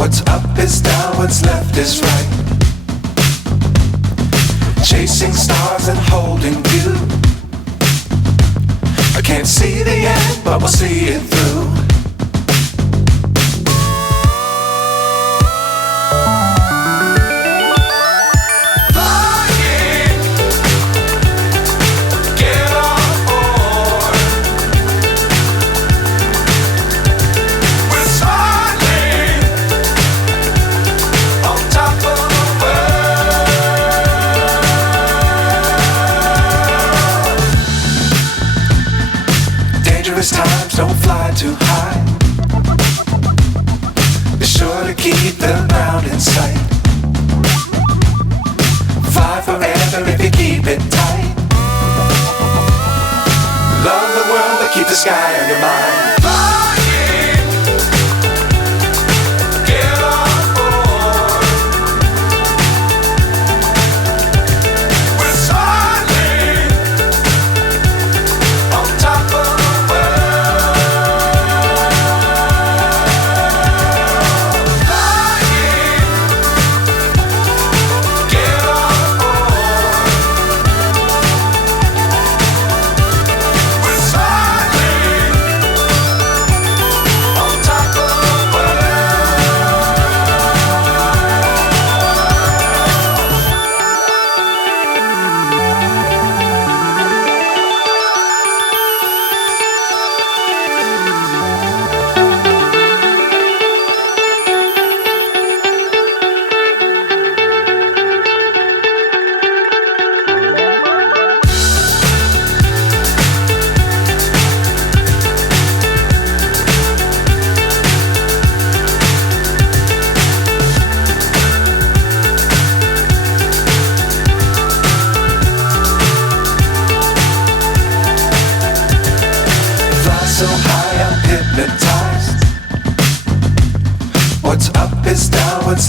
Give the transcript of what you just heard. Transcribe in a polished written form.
What's up is down, what's left is right. Chasing stars and holding you. I can't see the end, but we'll see it through. Dangerous times, don't fly too high. Be sure to keep the ground in sight. Fly forever if you keep it tight. Love the world, but keep the sky on your mind. So high, I'm hypnotized. What's up is down, what's